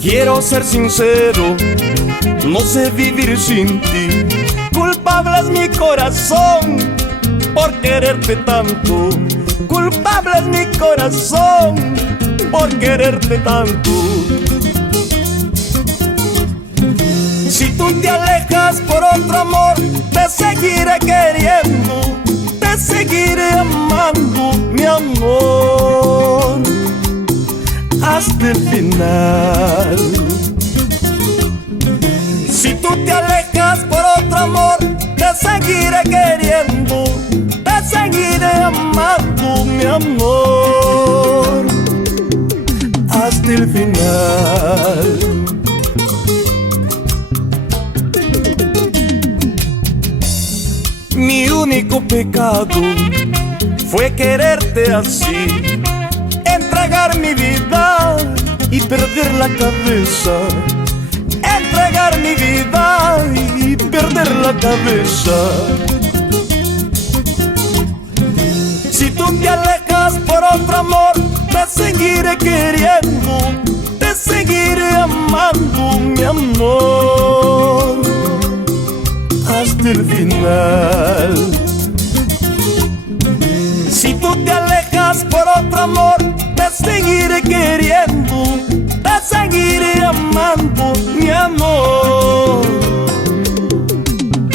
Quiero ser sincero, no sé vivir sin ti. Culpable es mi corazón por quererte tanto. Culpable es mi corazón por quererte tanto. Si tú te alejas por otro amor, te seguiré queriendo, te seguiré amando, mi amor, hasta el final. Si tú te alejas por otro amor, te seguiré queriendo, te seguiré amando, mi amor, hasta el final. Mi único pecado fue quererte así, entregar mi vida y perder la cabeza, entregar mi vida y perder la cabeza. Si tú te alejas por otro amor, te seguiré queriendo, te seguiré amando, mi amor, hasta el final. Si tú te alejas por otro amor, te seguiré queriendo, te seguiré amando, mi amor,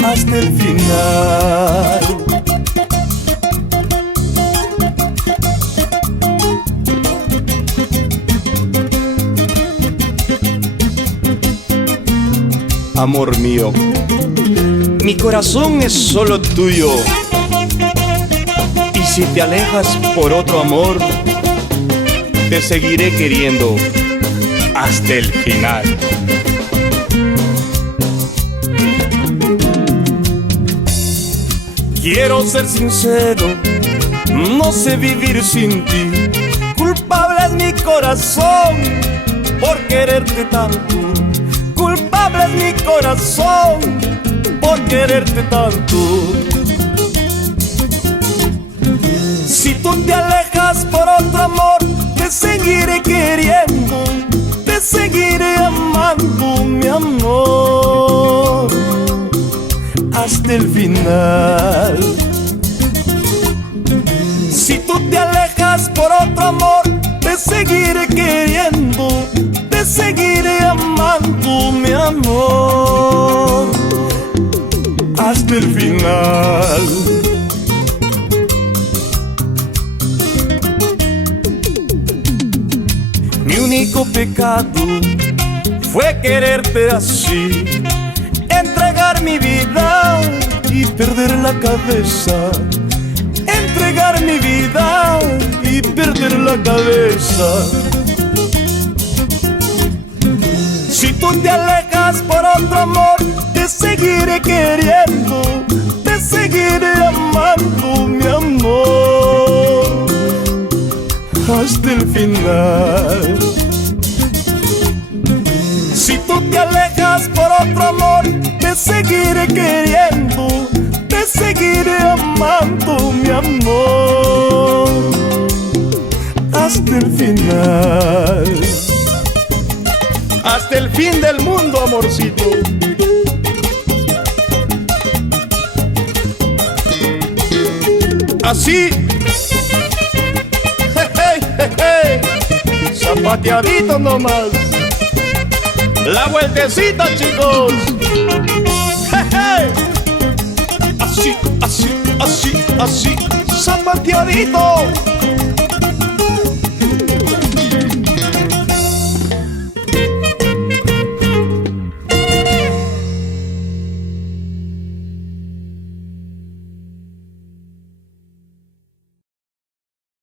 hasta el final. Amor mío, mi corazón es solo tuyo. Y si te alejas por otro amor, te seguiré queriendo hasta el final. Quiero ser sincero, no sé vivir sin ti. Culpable es mi corazón por quererte tanto. Culpable es mi corazón por quererte tanto. Si tú te alejas por otro amor, te seguiré queriendo, te seguiré amando, mi amor, hasta el final. Si tú te alejas por otro amor, te seguiré queriendo, te seguiré amando, mi amor, hasta el final. Mi único pecado fue quererte así, entregar mi vida y perder la cabeza, entregar mi vida y perder la cabeza. Si tú te alejas por otro amor, te seguiré queriendo, te seguiré amando, mi amor, hasta el final. Si tú te alejas por otro amor, te seguiré queriendo, te seguiré amando, mi amor, hasta el final. Hasta el fin del mundo, amorcito. Así. Zapateadito nomás. La vueltecita, chicos. Así, así, así, así. Zapateadito.